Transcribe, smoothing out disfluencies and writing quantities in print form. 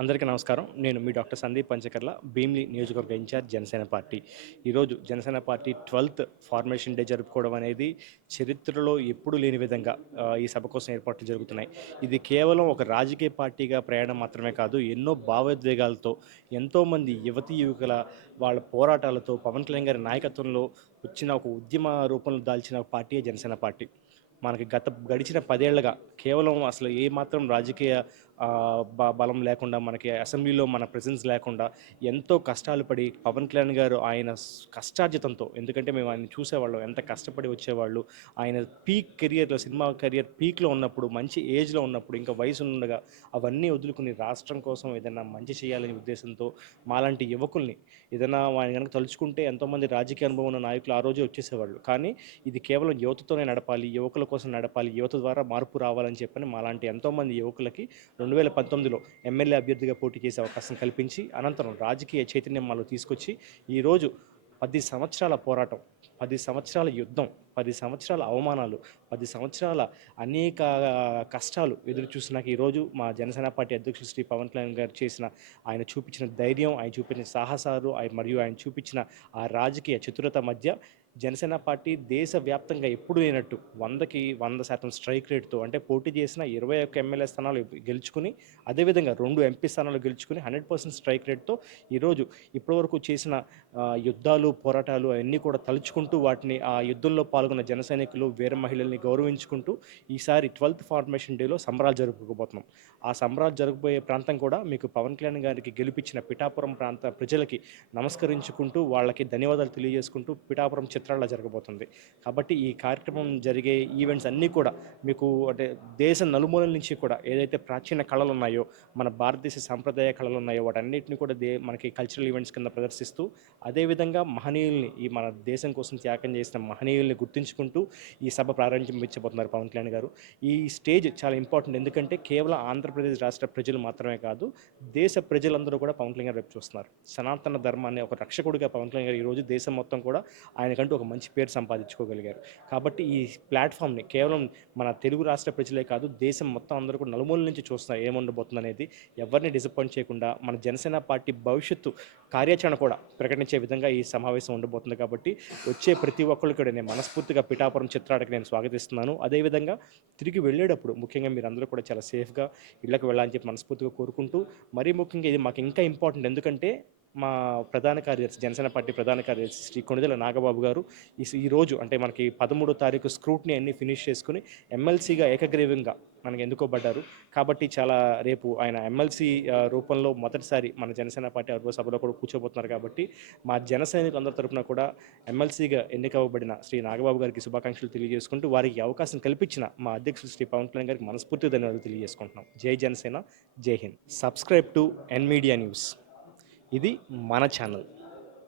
అందరికీ నమస్కారం. నేను మీ డాక్టర్ సందీప్ పంచకర్ల, భీమిలి నియోజకవర్గ ఇన్ఛార్జ్ జనసేన పార్టీ. ఈరోజు జనసేన పార్టీ 12థ్ ఫార్మేషన్ డే జరుపుకోవడం అనేది చరిత్రలో ఎప్పుడూ లేని విధంగా ఈ సభ కోసం ఏర్పాట్లు జరుగుతున్నాయి. ఇది కేవలం ఒక రాజకీయ పార్టీగా ప్రయాణం మాత్రమే కాదు, ఎన్నో భావోద్వేగాలతో, ఎంతోమంది యువతీ యువకుల వాళ్ళ పోరాటాలతో, పవన్ కళ్యాణ్ గారి నాయకత్వంలో వచ్చిన ఒక ఉద్యమ రూపంలో దాల్చిన పార్టీయే జనసేన పార్టీ. మనకి గడిచిన 10 ఏళ్లుగా కేవలం అసలు ఏమాత్రం రాజకీయ బలం లేకుండా, మనకి అసెంబ్లీలో మన ప్రెజెన్స్ లేకుండా ఎంతో కష్టాలు పడి పవన్ కళ్యాణ్ గారు ఆయన కష్టార్జితంతో, ఎందుకంటే మేము ఆయన్ని చూసేవాళ్ళం, ఎంత కష్టపడి వచ్చేవాళ్ళు. ఆయన పీక్ కెరియర్‌లో, సినిమా కెరియర్ పీక్‌లో ఉన్నప్పుడు, మంచి ఏజ్‌లో ఉన్నప్పుడు, ఇంకా వయసు ఉండగా అవన్నీ వదులుకొని రాష్ట్రం కోసం ఏదైనా మంచి చేయాలనే ఉద్దేశంతో మాలాంటి యువకుల్ని ఏదైనా ఆయన గనక తలుచుకుంటే ఎంతోమంది రాజకీయ అనుభవం ఉన్న నాయకులు ఆ రోజే వచ్చేసేవాళ్ళు. కానీ ఇది కేవలం యువతతోనే నడపాలి, యువకుల కోసం నడపాలి, యువత ద్వారా మార్పు రావాలని చెప్పని మాలాంటి ఎంతోమంది యువకులకి 2019లో ఎమ్మెల్యే అభ్యర్థిగా పోటీ చేసే అవకాశం కల్పించి, అనంతరం రాజకీయ చైతన్యం మాలో తీసుకొచ్చి, ఈరోజు 10 సంవత్సరాల పోరాటం, 10 సంవత్సరాల యుద్ధం, 10 సంవత్సరాల అవమానాలు, 10 సంవత్సరాల అనేక కష్టాలు ఎదురు చూసినాక ఈరోజు మా జనసేన పార్టీ అధ్యక్షుడు శ్రీ పవన్ కళ్యాణ్ గారు ఆయన చూపించిన ధైర్యం, ఆయన చూపించిన సాహసాలు, మరియు ఆయన చూపించిన ఆ రాజకీయ చతురత మధ్య జనసేన పార్టీ దేశవ్యాప్తంగా ఎప్పుడు లేనట్టు 100కి 100% స్ట్రైక్ రేట్‌తో, అంటే పోటీ చేసిన 21 ఎమ్మెల్యే స్థానాలు గెలుచుకుని, అదేవిధంగా 2 ఎంపీ స్థానాలు గెలుచుకుని 100% స్ట్రైక్ రేట్‌తో ఈరోజు ఇప్పటివరకు చేసిన యుద్ధాలు, పోరాటాలు అయన్నీ కూడా తలుచుకుంటూ, వాటిని ఆ యుద్ధంలో పాల్గొన్న జన సైనికులు, వీర మహిళల్ని గౌరవించుకుంటూ ఈసారి 12థ్ ఫార్మేషన్ డేలో సంబరాలు జరుపుకోబోతున్నాం. ఆ సంబరాలు జరగబోయే ప్రాంతం కూడా మీకు పవన్ కళ్యాణ్ గారికి గెలిపించిన పిఠాపురం ప్రాంత ప్రజలకి నమస్కరించుకుంటూ, వాళ్ళకి ధన్యవాదాలు తెలియజేసుకుంటూ పిఠాపురం చిత్రాల్లో జరగబోతుంది. కాబట్టి ఈ కార్యక్రమం జరిగే ఈవెంట్స్ అన్నీ కూడా మీకు, అంటే దేశ నలుమూలల నుంచి కూడా ఏదైతే ప్రాచీన కళలు ఉన్నాయో, మన భారతదేశ సాంప్రదాయ కళలు ఉన్నాయో, వాటన్నిటిని కూడా మనకి కల్చరల్ ఈవెంట్స్ కింద ప్రదర్శిస్తూ, అదేవిధంగా మహనీయుల్ని, ఈ మన దేశం కోసం త్యాగం చేసిన మహనీయుల్ని గుర్తుంచుకుంటూ ఈ సభ ప్రారంభించబోతున్నారు పవన్ కళ్యాణ్ గారు. ఈ స్టేజ్ చాలా ఇంపార్టెంట్, ఎందుకంటే కేవలం ఆంధ్రప్రదేశ్ రాష్ట్ర ప్రజలు మాత్రమే కాదు, దేశ ప్రజలందరూ కూడా పవన్ కళ్యాణ్ గారు వైపు చూస్తున్నారు. సనాతన ధర్మాన్ని ఒక రక్షకుడిగా పవన్ కళ్యాణ్ గారు ఈరోజు దేశం మొత్తం కూడా ఆయనకంటూ ఒక మంచి పేరు సంపాదించుకోగలిగారు. కాబట్టి ఈ ప్లాట్‌ఫామ్‌ని కేవలం మన తెలుగు రాష్ట్ర ప్రజలే కాదు, దేశం మొత్తం అందరూ కూడా నలుమూలల నుంచి చూస్తున్నారు ఏముండబోతుందనేది. ఎవరిని డిసప్పాయింట్ చేయకుండా మన జనసేన పార్టీ భవిష్యత్తు కార్యాచరణ కూడా ప్రకటించే విధంగా ఈ సమావేశం ఉండబోతుంది. కాబట్టి వచ్చే ప్రతి ఒక్కళ్ళు కూడా నేను మనస్ఫూర్తిగా పిఠాపురం చిత్రానికి నేను స్వాగతిస్తున్నాను. అదేవిధంగా తిరిగి వెళ్ళేటప్పుడు ముఖ్యంగా మీరందరూ కూడా చాలా సేఫ్‌గా ఇళ్ళకి వెళ్ళాలని చెప్పి మనస్ఫూర్తిగా కోరుకుంటూ, మరీ ముఖ్యంగా ఇది మాకు ఇంకా ఇంపార్టెంట్, ఎందుకంటే మా ప్రధాన కార్యదర్శి, జనసేన పార్టీ ప్రధాన కార్యదర్శి శ్రీ కొణిదెల నాగబాబు గారు ఈరోజు, అంటే మనకి 13వ తారీఖు స్క్రూటినీ అన్నీ ఫినిష్ చేసుకుని ఎమ్మెల్సీగా ఏకగ్రీవంగా మనకు ఎన్నుకోబడ్డారు. కాబట్టి రేపు ఆయన ఎమ్మెల్సీ రూపంలో మొదటిసారి మన జనసేన పార్టీ అరువు సభలో కూడా కూర్చోబోతున్నారు. కాబట్టి మా జన సైనికులందరి తరపున కూడా ఎమ్మెల్సీగా ఎన్నికవ్వబడిన శ్రీ నాగబాబు గారికి శుభాకాంక్షలు తెలియజేసుకుంటూ, వారికి అవకాశం కల్పించిన మా అధ్యక్షుడు శ్రీ పవన్ కళ్యాణ్ గారికి మనస్ఫూర్తిగా ధన్యవాదాలు తెలియజేసుకుంటున్నాం. జై జనసేన, జై Hind. Subscribe to N Media News. ఇది మన ఛానల్.